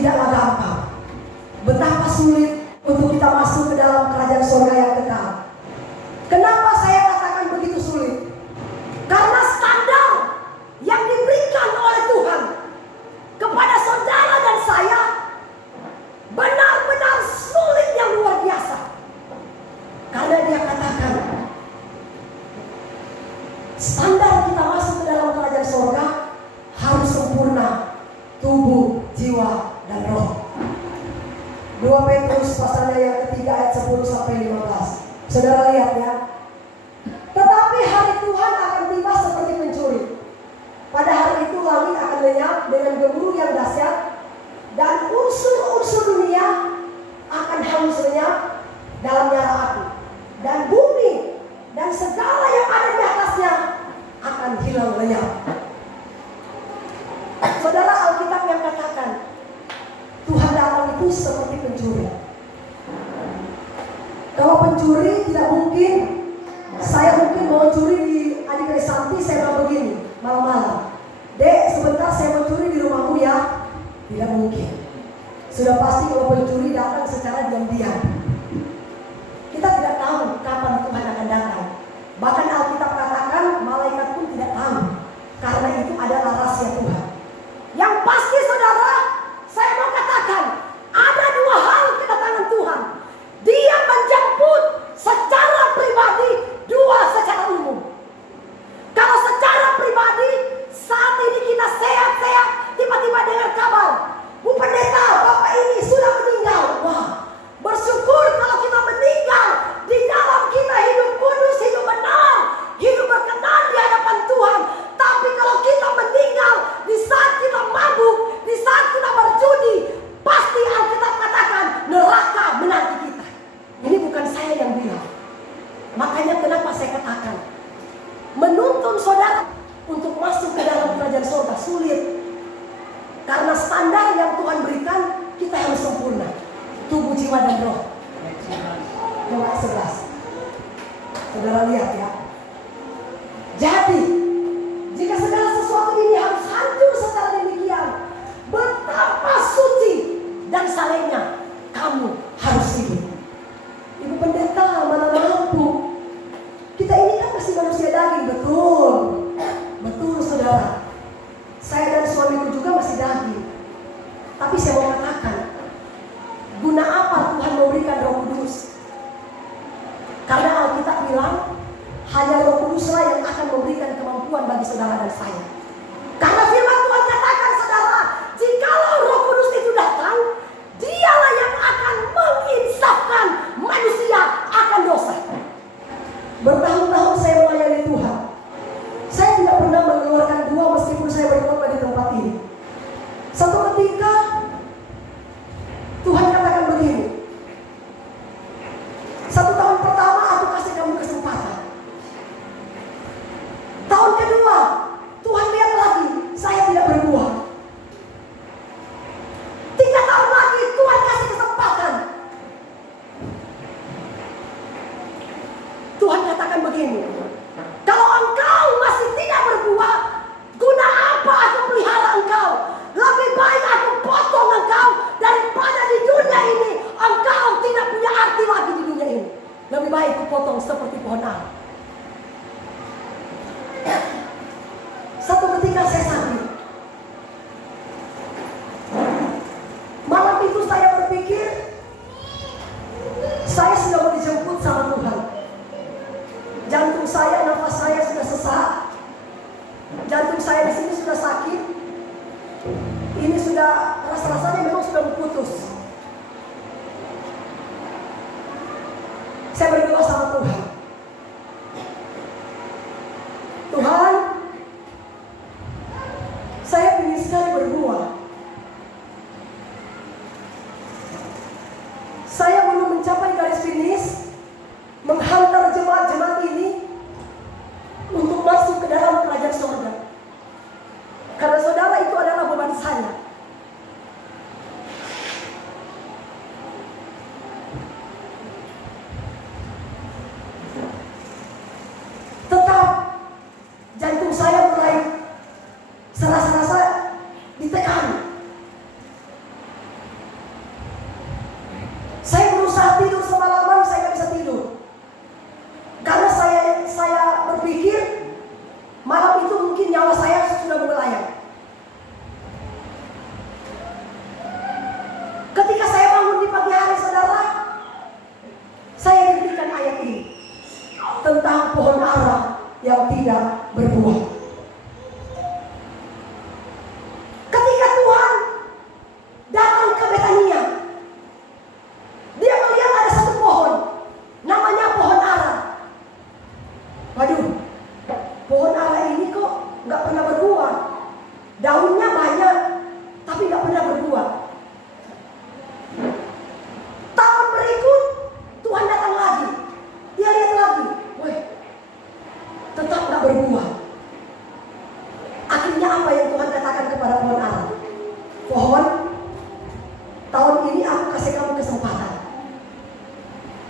tidaklah gampang. Betapa sulit untuk kita masuk ke dalam kerajaan surga yang kekal. Kenapa saya katakan begitu sulit? Karena standar yang diberikan oleh Tuhan kepada saudara dan saya benar-benar sulit yang luar biasa. Karena dia katakan standar kita masuk ke dalam kerajaan surga harus sempurna, tubuh, jiwa, dan roh. 2 Petrus pasalnya yang ketiga ayat 10 sampai 15. Saudara lihat ya. Tetapi hari Tuhan akan tiba seperti pencuri. Pada hari itu langit akan lenyap dengan gemuruh yang dahsyat, dan unsur-unsur dunia akan hangus lenyap dalam nyala api, dan bumi dan segala yang ada di atasnya akan hilang lenyap. Saudara, Alkitab yang katakan Tuhan datang itu seperti pencuri. Kalau pencuri tidak mungkin, saya mungkin mau curi di adik Santi, saya bilang begini malam-malam, Dek, sebentar saya mau curi di rumahmu ya. Tidak mungkin. Sudah pasti kalau pencuri datang secara diam-diam. Kita tidak tahu kapan Tuhan akan datang. Bahkan Alkitab katakan malaikat pun tidak tahu, karena itu adalah rahasia Tuhan. Yang pasti saudara, saya mau katakan ada 2 hal kedatangan Tuhan. Dia menjemput secara pribadi, 2 secara umum. Kalau secara pribadi, saat ini kita sehat-sehat, tiba-tiba dengar kabar, Bu Pendeta, Bapak ini sudah meninggal. Wah, bersyukur kalau kita meninggal, di dalam kita hidup kudus, hidup benar, hidup berkenan di hadapan Tuhan. Tapi kalau kita meninggal di saat kita mabuk, di saat kita berjudi, pasti Alkitab katakan neraka menanti kita. Ini bukan saya yang bilang. Makanya kenapa saya katakan menuntun saudara untuk masuk ke dalam kerajaan surga sulit. Karena standar yang Tuhan berikan, kita harus sempurna, tubuh, jiwa, dan roh. Ayat 11. Saudara lihat ya. Jadi jika segala sesuatu ini harus hancur secara demikian, betapa suci dan salehnya kamu harus hidup. Ibu Pendeta, mana mampu? Kita ini kan masih manusia daging, betul. Betul saudara. Saya dan suamiku juga masih daging. Tapi saya mau katakan, guna apa Tuhan memberikan Roh Kudus? Karena Alkitab bilang hanya Roh Kuduslah yang akan memberikan kemampuan bagi saudara dan saya. Karena firman Tuhan katakan saudara, jikalau Roh Kudus itu datang, dialah yang akan menginsafkan manusia akan dosa. Bertahun-tahun saya melayani Tuhan, saya tidak pernah mengeluarkan dua meskipun saya berkhotbah di tempat ini. Satu ketika Tuhan katakan begini, 1 tahun pertama aku kasih kamu kesempatan. Tahun kedua Tuhan lihat lagi saya tidak berbuah. 3 tahun lagi Tuhan kasih kesempatan. Tuhan katakan begini, kalau engkau masih tidak berbuah, guna apa aku pelihara engkau? Lebih baik aku potong engkau daripada di dunia ini engkau tidak punya arti lagi di dunia ini. Lebih baik aku potong seperti pohon ara. Satu ketika saya sakit. Malam itu saya berpikir saya sudah mau dijemput sama Tuhan. Jantung saya, nafas saya sudah sesak. Jantung saya di sini sudah sakit. Ini sudah rasa-rasanya memang sudah putus. Saya berdoa sama Tuhan. Tuhan, saya ingin sekali berbuah. Saya belum mencapai garis finish menghantar jemaat-jemaat ini untuk masuk ke dalam kerajaan surga. Karena saudara itu adalah beban saya. Tetap jantung saya mulai serasa-rasa ditekan. daunnya banyak, tapi nggak pernah berbuah. Tahun berikut Tuhan datang lagi, dia lihat lagi, woi, tetap nggak berbuah. Akhirnya apa yang Tuhan katakan kepada pohon ara? Pohon, tahun ini aku kasih kamu kesempatan.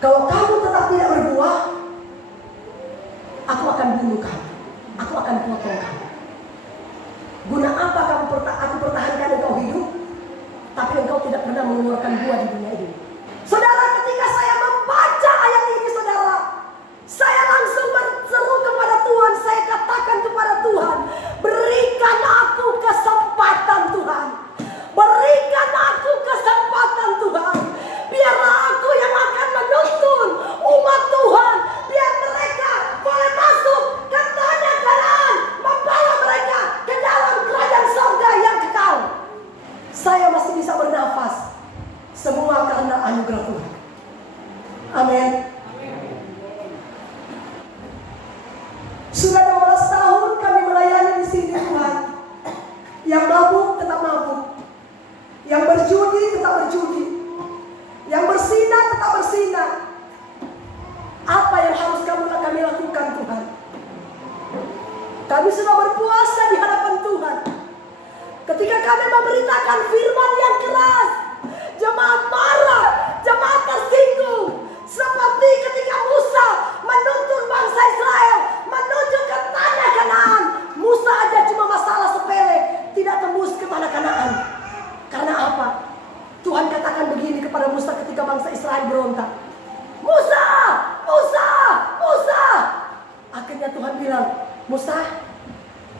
Kalau kamu tetap tidak berbuah, aku akan bunuh kamu, aku akan potong kamu. Guna apa aku pertahankan engkau hidup, tapi engkau tidak pernah mengeluarkan buah di dunia ini? Saudara, ketika saya membaca ayat ini, saudara, saya langsung berseru kepada Tuhan. Saya katakan kepada Tuhan, berikan aku kesempatan Tuhan. Berikan aku kesempatan Tuhan. Biarlah aku yang akan menuntun umat Tuhan. Biar mereka boleh masuk ke tanah Kanaan, membawa mereka ke dalam kerajaan surga yang kekal. Saya masih bisa bernafas, semua karena anugerah Tuhan. Amin. Sudah 12 tahun kami melayani di sini, Tuhan. Yang mabuk tetap mabuk, yang berjudi tetap berjudi, yang bersinah tetap bersinah. Apa yang harus kami lakukan, Tuhan? Kami sudah berpuasa di hadapan Tuhan. Ketika kami memberitakan firman yang keras, jemaat marah, jemaat tersinggung. Seperti ketika Musa menuntun bangsa Israel menuju ke tanah Kanaan. Musa aja cuma masalah sepele, tidak tembus ke tanah Kanaan. Karena apa? Tuhan katakan begini kepada Musa ketika bangsa Israel berontak. Musa, Musa, Musa. Akhirnya Tuhan bilang, Musa,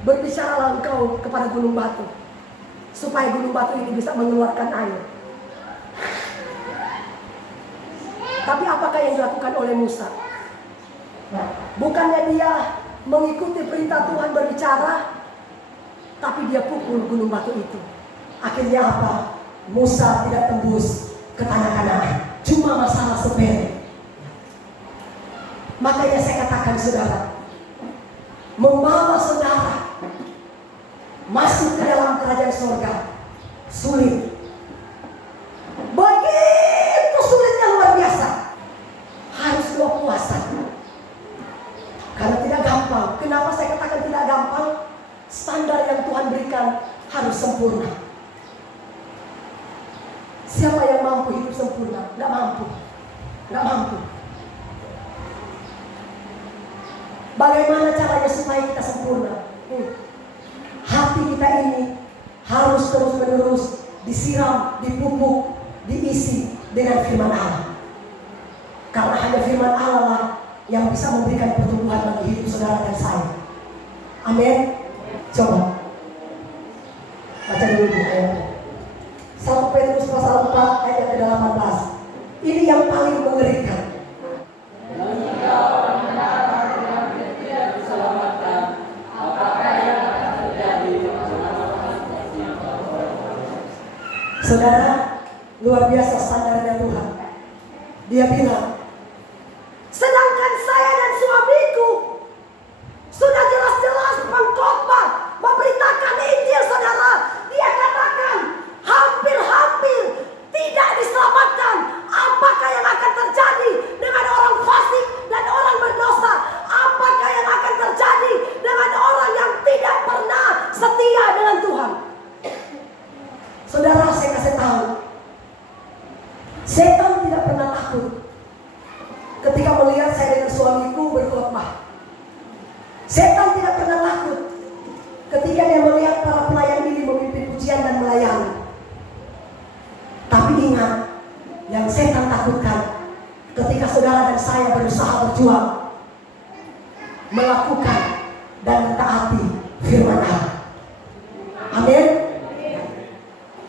berbicaralah engkau kepada gunung batu, supaya gunung batu ini bisa mengeluarkan air. Tapi apakah yang dilakukan oleh Musa? Bukannya dia mengikuti perintah Tuhan berbicara, tapi dia pukul gunung batu itu. Akhirnya apa? Musa tidak tembus ke tanah Kanaan. Cuma masalah sepele. Makanya saya katakan, saudara, membawa saudara masuk ke dalam kerajaan surga sulit. Begitu sulitnya, luar biasa. Harus dua puasa. Karena tidak gampang. Kenapa saya katakan tidak gampang? Standar yang Tuhan berikan harus sempurna. Siapa yang mampu hidup sempurna? Nggak mampu. Nggak mampu. Bagaimana caranya supaya kita sempurna? Hati kita ini harus terus-menerus disiram, dipupuk, diisi dengan firman Allah. Karena hanya firman Allah lah yang bisa memberikan pertumbuhan bagi hidup saudara dan saya. Amin. Coba baca dulu ayatnya. 1 Petrus pasal 4 ayat ke-18. Ini yang paling mengerikan. Jika orang benar yang tidak diselamatkan, apakah yang akan terjadi? Saudara, luar biasa standarnya Tuhan. Dia bilang, sedangkan saya dan suamiku sudah jelas-jelas mengkhotbah, memberitakan Injil, saudara. Dia katakan hampir-hampir tidak diselamatkan. Apakah yang akan terjadi dengan orang fasik dan orang berdosa? Apakah yang akan terjadi dengan orang yang tidak pernah setia dengan Tuhan? Saudara, saya kasih tahu, setan tidak pernah takut ketika melihat saya dengan suamiku berkhotbah. Setan tidak pernah takut ketika dia melihat para pelayan ini memimpin pujian dan melayani. Tapi ingat, yang setan takutkan ketika saudara dan saya berusaha berjuang, melakukan dan mentaati firman Allah. Amin.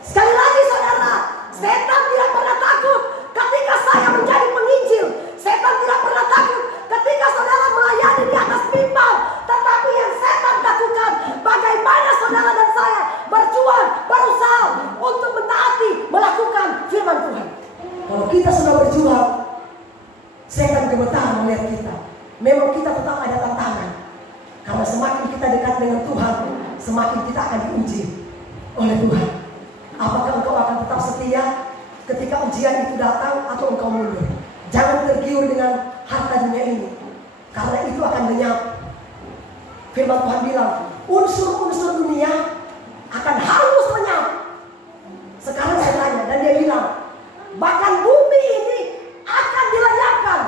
Sekali lagi, saudara, setan tidak pernah takut ketika saya menjadi penginjil. Setan tidak pernah takut ketika saudara melayani di atas mimbar. Tetapi yang setan takutkan, bagaimana saudara dan saya berjuang, berusaha untuk mentaati, melakukan firman Tuhan. Kalau kita sudah berjuang, setan gemetar melihat kita. Memang kita tetap ada tantangan, karena semakin kita dekat dengan Tuhan, semakin kita akan diuji oleh Tuhan. Apakah engkau akan tetap setia ketika ujian itu datang atau engkau mundur? Jangan tergiur dengan harta dunia ini, karena itu akan lenyap. Firman Tuhan bilang, unsur-unsur dunia akan hangus lenyap. Sekarang saya tanya, dan dia bilang, bahkan bumi ini akan dilenyapkan.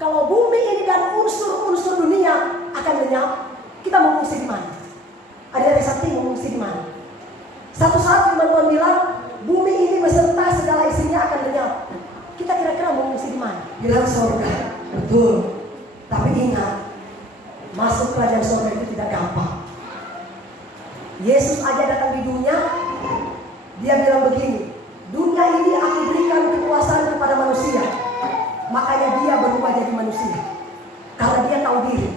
Kalau bumi ini dan unsur-unsur dunia akan lenyap, kita mengungsi di mana? Adik-adik sakti mengungsi di mana? Satu saat firman Tuhan bilang, bumi ini beserta segala isinya akan lenyap. Kita kira-kira mengungsi di mana? Bilang surga, betul. Tapi ingat, masuk kerajaan surga itu tidak gampang. Yesus aja datang di dunia, dia bilang begini, dunia ini aku berikan kekuasaan kepada manusia. Makanya dia berubah jadi manusia, karena dia tahu diri.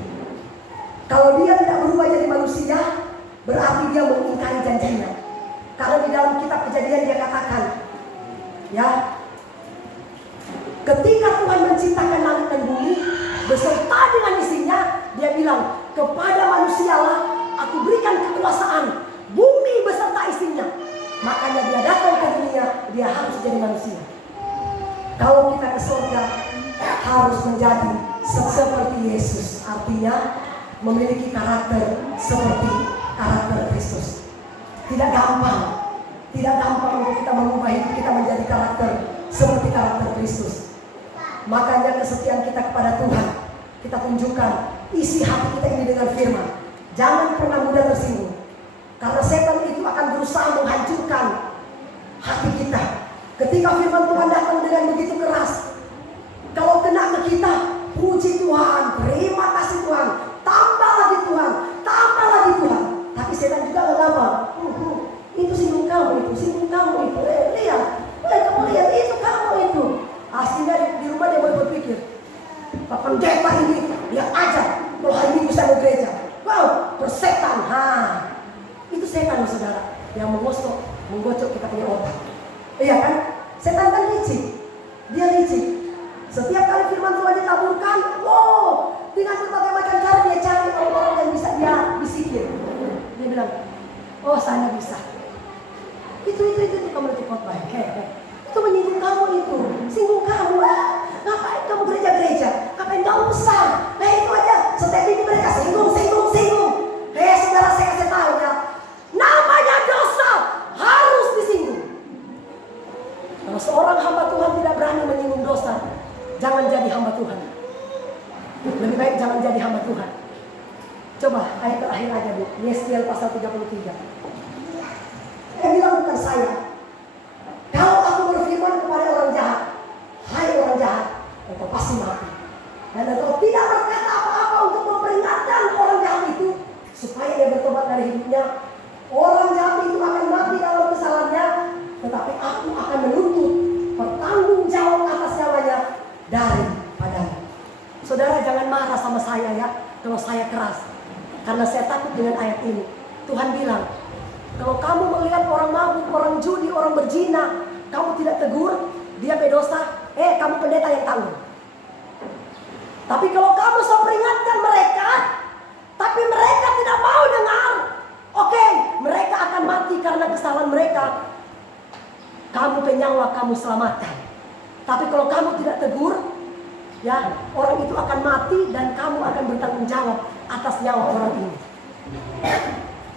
Kalau dia tidak berubah jadi manusia, berarti dia mengingkari janjinya. Karena di dalam kitab Kejadian dia katakan, ya, ketika Tuhan menciptakan langit dan bumi beserta dengan isinya, dia bilang, kepada manusialah aku berikan kekuasaan bumi beserta isinya. Makanya dia datang ke dunia, dia harus jadi manusia. Kalau kita ke surga, harus menjadi seperti Yesus. Artinya memiliki karakter seperti karakter Kristus. Tidak gampang untuk kita mengubah hidup kita menjadi karakter seperti karakter Kristus. Makanya kesetiaan kita kepada Tuhan, kita tunjukkan isi hati kita ini dengan firman. Jangan pernah mudah tersinggung, karena setan itu akan berusaha menghancurkan hati kita. Ketika firman Tuhan datang dengan begitu keras, kalau kena ke kita, puji Tuhan, terima kasih Tuhan, tambah lagi Tuhan, tambah lagi Tuhan. Tapi setan juga mengapa? Itu singgung kamu itu, lihat, kamu lihat itu kamu itu. Aslinya di rumah dia baru berpikir, Pak Pendeta ini dia ajar, kalau hari ini bisa ke gereja. Wow, persetan, itu setan saudara, yang menggocok kita punya otak. Iya kan? Setan kan licik, dia licik. Setiap kali firman Tuhan ditaburkan, dengan berbagai macam cara dia cari orang-orang yang bisa dia bisikin. Dia bilang, oh saya bisa. Itu kamu letih khotbah. Itu menyinggung kamu itu, singgung kamu. Ngapain kamu gereja-gereja? Ngapain gak usah? Itu aja. Setiap minggu mereka singgung. Saudara saya kasih tahu ya, namanya dosa harus disinggung. Kalau seorang hamba Tuhan tidak berani menyinggung dosa, jangan jadi hamba Tuhan. Lebih baik jangan jadi hamba Tuhan. Coba ayat terakhir aja Bu, Yesaya pasal 33. Dia bilang bukan saya. Kalau aku berfirman kepada orang jahat, hai orang jahat, engkau pasti mati. Dan engkau tidak berkata apa-apa untuk memperingatkan orang jahat itu supaya dia bertobat dari hidupnya. Orang jahat itu akan mati dalam kesalahannya, tetapi aku akan menuntut bertanggung jawab atas nyawanya daripadanya. Saudara jangan marah sama saya ya, kalau saya keras, karena saya takut dengan ayat ini. Tuhan bilang, kalau kamu melihat orang mabuk, orang judi, orang berzina, kamu tidak tegur, dia berdosa, kamu pendeta yang tanggung. Tapi kalau kamu so peringatkan mereka, tapi mereka tidak mau dengar, mereka akan mati karena kesalahan mereka. Kamu penyawa, kamu selamatkan. Tapi kalau kamu tidak tegur, ya orang itu akan mati dan kamu akan bertanggung jawab atas nyawa orang ini.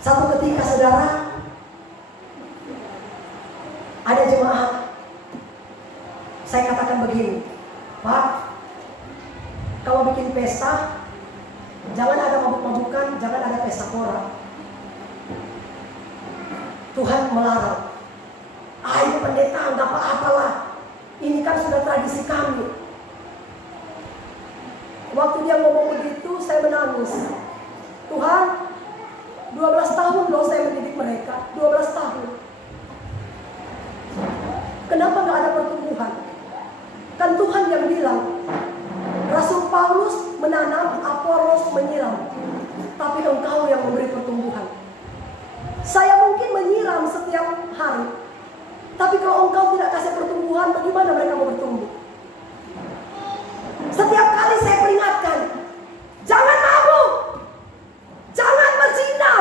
Satu ketika saudara, ada jemaat, saya katakan begini, Pak, kalau bikin pesta, jangan ada mabuk-mabukan, jangan ada pesta pora. Tuhan melarang. Ayo pendeta, enggak apa-apalah. Ini kan sudah tradisi kami. Waktu dia ngomong begitu, saya menangis. Tuhan, 12 tahun loh saya mendidik mereka, 12 tahun. Kenapa nggak ada pertumbuhan? Kan Tuhan yang bilang, Rasul Paulus menanam, Apolos menyiram, tapi engkau yang memberi pertumbuhan. Saya mungkin menyiram setiap hari, tapi kalau engkau tidak kasih pertumbuhan, bagaimana mereka mau bertumbuh? Setiap kali saya peringatkan, jangan mabuk, jangan berzina,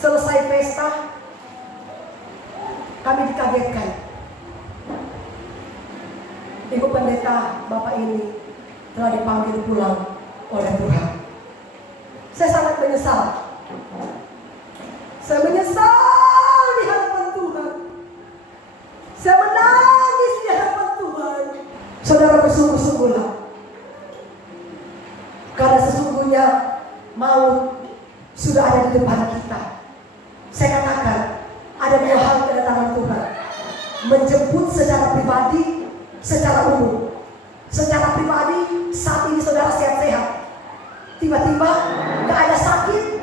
Selesai pesta, kami dikagetkan. Ibu pendeta, Bapak ini telah dipanggil pulang oleh Tuhan. Saya sangat menyesal. Saya menyesal di hadapan Tuhan. Saya menangis di hadapan Tuhan. Saudara, bersungguh-sungguhlah. Karena sesungguhnya maut sudah ada di depan kita. Saya katakan, ada dua hal kedatangan Tuhan. Menjemput secara pribadi, secara umum. Secara pribadi, saat ini saudara sehat-sehat. Tiba-tiba gak ada sakit,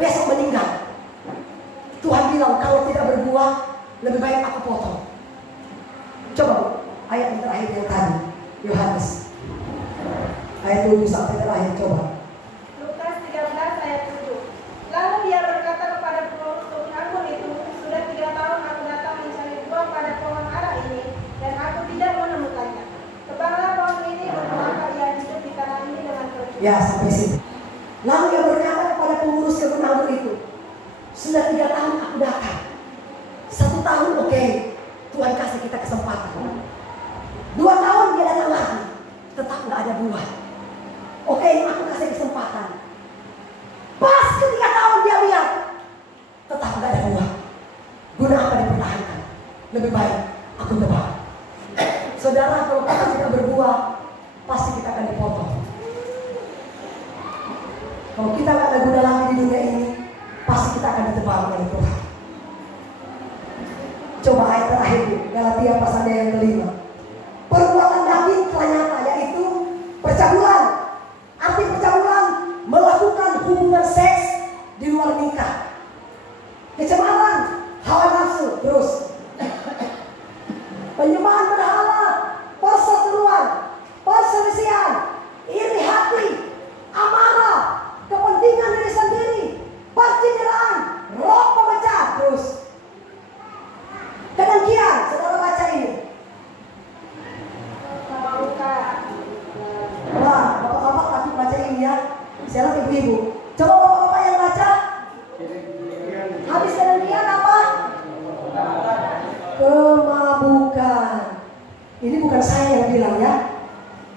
besok meninggal. Tuhan bilang, kalau tidak berbuah, lebih baik aku potong. Coba Bu, ayat yang terakhir yang tadi, Yohanes. Ayat 7 sampai terakhir, coba. Lukas 13 ayat 7. Lalu ia berkata kepada pengurus kebun anggur itu, sudah 3 tahun aku datang mencari buah pada pohon ara ini, dan aku tidak menemukannya. Tebanglah pohon ini, maka ia hidup di tanah ini dengan percuma. Ya, sampai situ. Lalu ia berkata kepada pengurus kebun anggur itu, sudah 3 tahun aku datang. 1 tahun oke, Tuhan kasih kita kesempatan. 2 tahun dia datang lagi, tetap nggak ada buah. Oke, aku kasih kesempatan. Pas ketika tahun dia lihat, tetap nggak ada buah. Guna apa dipertahankan? Lebih baik aku tebang. Saudara, kalau kita tidak berbuah, pasti kita akan dipotong. Kalau kita nggak ada guna lagi di dunia ini, pasti kita akan ditebang oleh Tuhan. Coba ayat terakhir, Galatia pasalnya yang kelima. Perbuatan daging telah nyata, yaitu percabulan. Arti percabulan, melakukan hubungan seks di luar nikah. Kecemaran, hawa nafsu, terus penyembahan berhala, perseteruan, perselisihan, iri hati, amarah, kepentingan diri sendiri, percintaan, roh pemecah, terus kedengkian. Saudara baca ini. Wah, bapak-bapak takut baca ini ya. Saya lihat ibu-ibu. Coba bapak-bapak yang baca. Habis kedengkian apa? Kemabukan. Ini bukan saya yang bilang ya.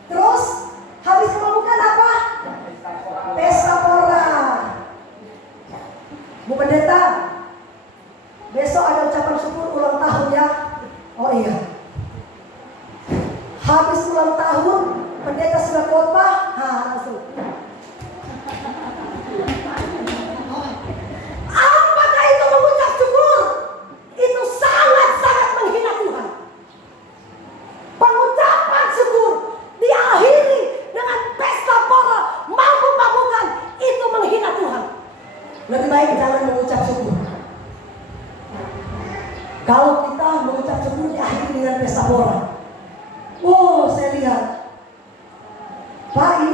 Terus habis kemabukan apa? Pesta pora. Bu pendeta, besok ada ucapan syukur ulang tahun ya. Oh iya. Habis ulang tahun, pendeta sudah khotbah, langsung. Apakah itu mengucap syukur? Itu sangat-sangat menghina Tuhan. Pengucapan syukur diakhiri dengan pesta pora, mabuk-mabukan, itu menghina Tuhan. Lebih baik jangan mengucap syukur. Kalau kita mengucap syukur diakhiri dengan pesta pora. Oh, saya lihat Pak, ini